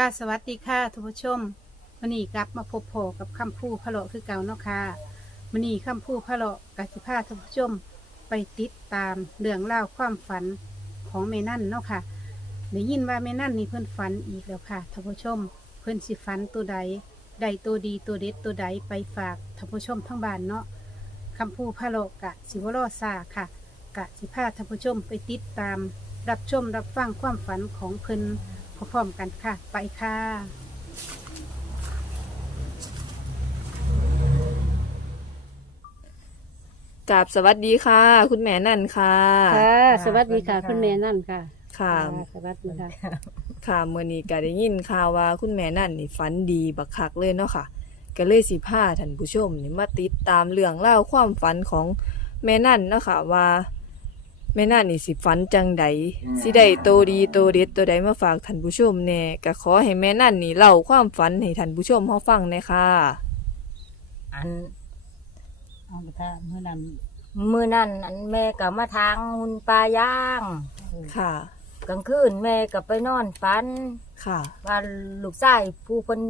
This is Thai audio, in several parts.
ค่ะสวัสดีค่ะทุกผู้ชมวันนี้กลับมาพบโผกับคำพูพะเลาะคือเก่าเนาะค่ะวันนี้คำพูพะเลาะกสิพาทุกผู้ชมไปติดตามเรื่องเล่าวความฝันของแม่นั่นเนาะค่ะได้ยินว่าแม่นั่นนี่เพิ่อนฝันอีกแล้วค่ะท่านผู้ชม เพิ่อนสิฝันตัวใดใดตัวดีตัวเด็ดตัวใดไปฝากท่านผู้ชมทั้งบ้านเนาะคำพูพะโลกะสิวโรซาค่ะ กะสิพาท่านผู้ชมไปติดตามรับชมรับฟังความฝันของเพิ่อน พร้อมๆกันค่ะ ไปค่ะกับสวัสดีค่ะ คุณแม่นั่นค่ะ ค่ะ สวัสดีค่ะคุณแม่นั่นค่ะ ค่ะ สวัสดีค่ะ ค่ะเมื่อนี้ก็ได้ยินข่าวว่าคุณแม่นั่นนี่ฝันดีบักคักเลยเนาะค่ะ ก็เลยสิพาท่านผู้ชมนี่มาติดตามเรื่องเล่าวความฝันของแม่นั่นเนาะค่ะว่า แม่นั่นนี่สิฝันจังใดสิได้โตดีโตเด็ดตัวใดมาฝากท่านผู้ชมแน่ก็ขอให้แม่นั่นนี่เล่าความฝันให้ท่านผู้ชมเฮาฟังหน่อยค่ะ อันเอาไปถ้าเมื่อนั้นมือนั่นอันแม่ก็มาทางหุ่นปลาย่าง ค่ะ กลางคืนแม่ก็ไปนอนฝันค่ะ ว่าลูกชายผู้เพิ่น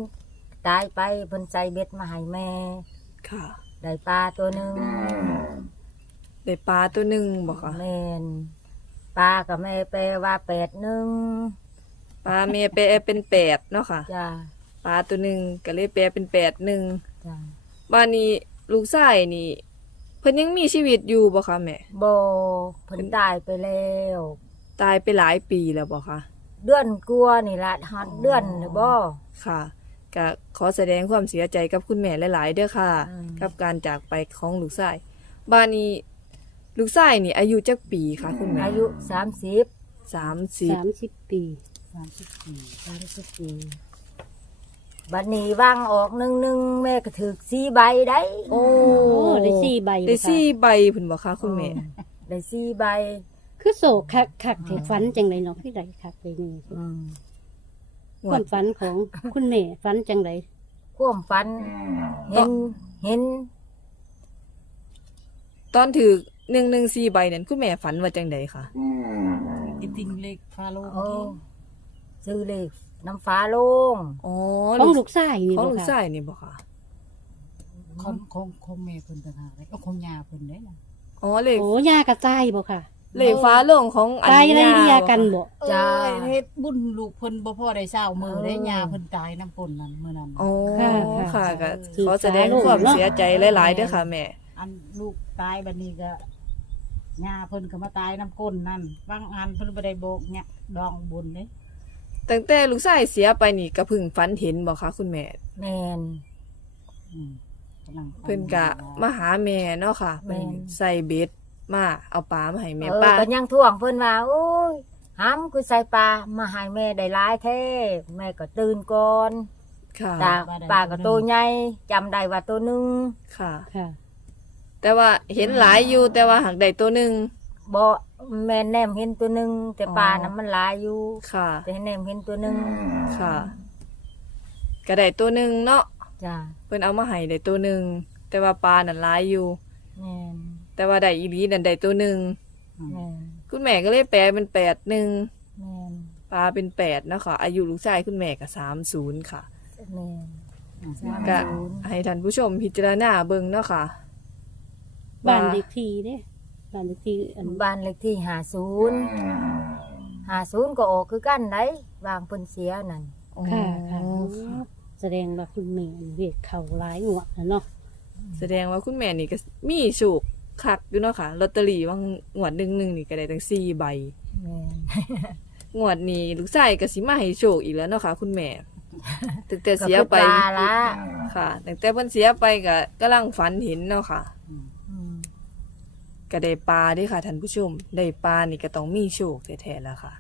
ตายไปเพิ่นใส่เบ็ดมาให้แม่ ค่ะ ได้ปลาตัวหนึ่ง ได้ปลาตัวหนึงบ่ค่ะแม่นปลากับแม่แปลว่าแปดหนึ่งปลาเมียแปลเป็นแปดเนาะค่ะจ้าปลาตัวหนึ่งก็เลยแปลเป็นแปดหนึ่งจ้าบ้านนี้ลูกชายนี่เพิ่นยังมีชีวิตอยู่บ่คะแม่โบเพิ่นตายไปแล้ว ตายไปหลายปีแล้วบ่คะเดือนกลัวานี่ละฮอดเดือนหรือบ่ค่ะก็ขอแสดงความเสียใจกับคุณแม่หลาย ๆ เด้อค่ะ อืม กับการจากไปของลูกชายบ้านนี้ ลูกชายนี่ อายุจักปีคะคุณแม่อายุสามสิบสามสิบสามสิบปีสามสิบสี่สามสิบปีบัดนี้ว่างออกหนึ่งหนึ่งแม่ก็ถือสี่ใบได้โอ้โอ้ได้สี่ใบได้บ่คะสี่ใบพุ่นบ่คะคุณแม่ได้สี่ใบ คือโศกคักคักที่ฝันจังไรเนาะพี่ใดคักไปนี่อืมงคววาดมฝันของคุณแม่ฝันจังไรความฝัน เห็นเห็น ตอนถือ หนึ่งหนึ่งสี่ใบนั้นคุณแม่ฝันว่าจังใดคะอีติงเล็กฟาโลโอ้ซื้อเลขน้ำฟ้าโลงอ๋อของลูกชายนี่ของบ่ลูกค่ะชายนี่บ่คะของของของแม่เพิ่นต่างหากเลยก็ของยาเพิ่นได้นะอ๋อเลขโอ้ยากระจายบ่ค่ะเลขฟ้าโลงของอันตายไรนี้เรียกันบ่จ้าเอ้ยเฮ็ดบุญลูกเพิ่นบ่พอได้เช้ามื้อได้ยาเพิ่นตายน้ำปนนั่นมื้อนั้นอ๋อค่ะค่ะก็คือขอแสดงความเสียใจหลายๆเด้อค่ะแม่ อันลูกตายบัดนี้ก็ ยาเพิ่นก็มาตายน้ำก้นนั่นบางอันเพิ่นบ่ได้โบกเนี่ยดองบุญเด้ตั้งแต่ลูกชายเสียไปนี่ก็เพึ่งฝันเห็นบ่คะคุณแม่ แมน อืมกำลังฟังเพิ่นกะมาหาแม่เนาะค่ะแม่เพิ่น ใส่เบ็ดมาเอาปลามาให้แม่เออป้าก็ยังท่วงเพิ่นว่าโอ้ยหามกูใส่ปลามาให้แม่ได้หลายแท้แม่ก็ตื่นก่อนค่ะ ตาปลาก็ตัวใหญ่จำได้ว่าตัวหนึงค่ะ ค่ะ แต่ว่าเห็นหลายอยู่แต่ว่าหักได้ตัวหนึงบ่แม่แนมเห็นตัวหนึงแต่ปลานั้นมันหลายอยู่ค่ะ แต่แนมเห็นตัวหนึงค่ะก็ได้ตัวหนึงเนาะจ้าเพิ่นเอามาให้ได้ตัวหนึงแต่ว่าปลานั่นหลายอยู่ แม่นแต่ว่าได้อีหลีนั่นได้ตัวหนึงแม่นคุณแม่ก็เลยแปลเป็นแปดหนึ่งแม่นปลาเป็นแปดเนาะคะอายุลูกชายคุณแม่ก็สามศูนย์ค่ะแม่นอ่าสามก็ศูนย์ให้ท่านผู้ชมพิจารณาเบิ่งเนาะค่ะ บ้านว่าเลขที่เด้บ้านเลขที่อันบ้านเลขที่หาศูนย์หาศูนย์ก็ออกคือกันได้วางเพิ่นเสียนั่นค่ะค่ะอ๋อแสดงว่าคุณแม่เวทเข่าหลายงวดแล้วเนาะแสดงว่าคุณแม่นี่ก็มีโชคคักอยู่เนาะค่ะลอตเตอรี่ว่างงวดหนึ่งหนึ่งนี่ก็ได้ตั้งสี่ใบแม่นงวดนี้ลูกชายก็สิมาให้โชคอีกแล้วเนาะค่ะ คุณแม่ตั้งแต่เสียไปก็คือปลาละค่ะตั้งแต่เพิ่นเสียไปก็กำลังฝันเห็นเนาะค่ะอืม ก็ได้ปลาเด้วยค่ะท่านผู้ชม ได้ปลานี่ก็ต้องมีโชคแท้ๆแล้วค่ะ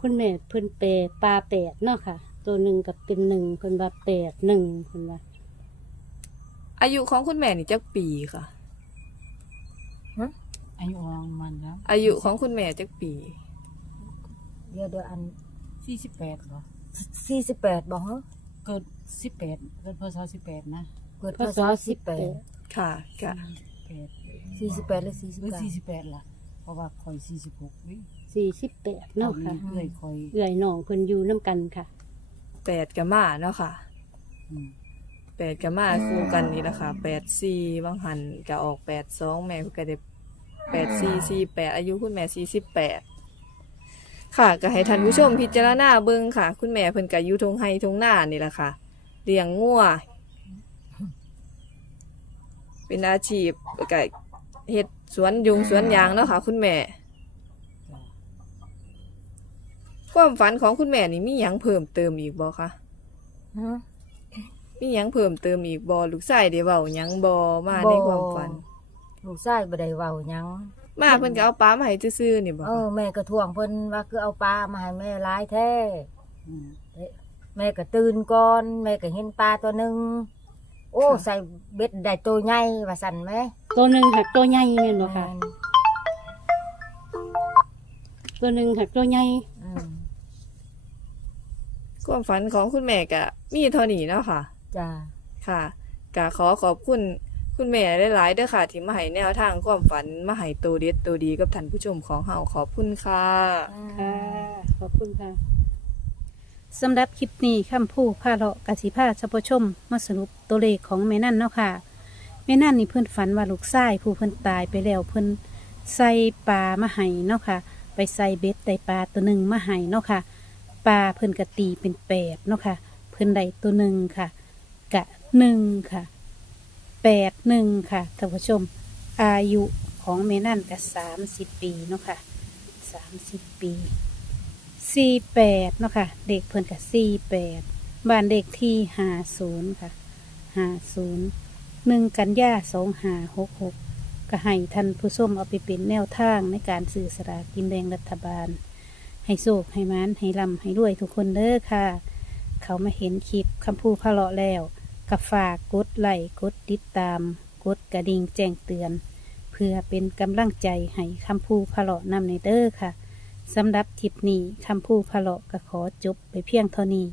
คุณแม่เพิ่นเปรปลาแปดเนาะค่ะ ตัวหนึ่งกับเป็นหนึ่งเพิ่นว่าแปดหนึ่งเพิ่นว่าอายุของคุณแม่นี่จักปีค่ะ อายุของมันครับอายุของคุณแม่จักปี เดี๋ยวเดี๋ยวอัน48บ่สี่สิบแปดบอกเหรอเกิด18เกิดพศ18นะ เกิดพพศศสิสิบบแปแปดดค่ะ ค่ะ48สี่สิบแปดหรือสี่สิบหรือเก้า48ล่ะ เพราะว่าคอยสี่สิบหกวิสี่สิบแปดเนาะค่ะเอื้อยคอยเอื่อยน้องเพิ่นอยู่น้ำกันค่ะ แปดกับมาเนาะค่ะอืมแปดกับมาคู่กันนี่แหละค่ะแปดสี่บางหันก็ออกแปดสองแม่ก็ได้แปดสี่สี่แปดอายุคุณแม่สี่สิบแปดค่ะก็ให้ท่านผู้ชมพิจารณาเบิ่งค่ะ คุณแม่เพิ่นก็อยู่ทงไฮทงหน้านี่แหละค่ะเลี้ยงงัว เป็นอาชีพก็เฮ็ดสวนยุงสวนยางเนาะค่ะ คุณแม่จ้ะความฝันของคุณแม่นี่มีหยังเพิ่มเติมอีกบ่คะฮะมีหยังเพิ่มเติมอีกบ่ลูกชายได้เว้าหยังบ่มาในความฝัน ลูกชายบ่ได้เว้าหยัง มาเพิ่นก็เอาปลามาให้ซื่อๆนี่บ่เออแม่ก็ทวงเพิ่นว่าคือเอาปลามาให้แม่หลายแท้อืมแม่ก็ตื่นก่อน แม่ก็เห็นปลาตัวหนึง โอ้ ใส่เบ็ดได้ตัวใหญ่ว่าสั่นไหมตัวหนึ่งหักตัวใหญ่แม่นบ่ค่ะ ตัวหนึ่งหักตัวใหญ่อืมความฝันของคุณแม่ก็มีเท่านี้เนาะค่ะ จ้าค่ะก็ขอขอบคุณคุณแม่หลายๆเด้อค่ะ ที่มาให้แนวทางความฝันมาให้ตัวเด็ดตัวดีกับท่านผู้ชมของเฮาขอบคุณค่ะ ค่ะ ขอบคุณค่ะ สำหรับคลิปนี้คำพูดพาเลาะกสิพาชปชมมาสรุปตัวเลขของแม่นั่นเนาะค่ะแม่นั่นนี่เพื่อนฝันว่าลูกชายผู้เพื่อนตายไปแล้วเพื่อนใส่ปลามาให้เนาะค่ะ ไปใส่เบ็ดไดปลาตัวหนึ่งมาให้เนาะค่ะปลาเพื่อนกะตีเป็นแปดเนาะค่ะ เพื่อนไดตัวหนึ่งค่ะ กะหนึ่งค่ะแปดหนึ่งค่ะท่านผู้ชมอายุของเมนั่นกะสามสิบปีเนาะค่ะสามสิบปี สี่แปดเนาะค่ะ เด็กเพิ่นกะสี่แปดบ้านเด็กที่ห้าศูนย์ค่ะห้าศูนย์หนึ่งกันยาสองห้าหกหกก็ให้ท่านผู้ชมเอาไปเป็นแนวทางในการสื่อสลารกินแบ่งรัฐบาล ให้โศกให้มานให้ร่ำให้รวยทุกคนเด้อค่ะ เขามาเห็นคลิปคำพูดพะเลาะแล้วก็ฝากกดไลค์กดติดตาม กดกระดิ่งแจ้งเตือน เพื่อเป็นกำลังใจให้คำพูดพะเลาะนำในเด้อค่ะ สำหรับคลิปนี้คำพูพะเลาะก็ขอจบไปเพียงเท่านี้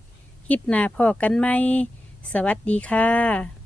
คลิปหน้าพอกันไหม สวัสดีค่ะ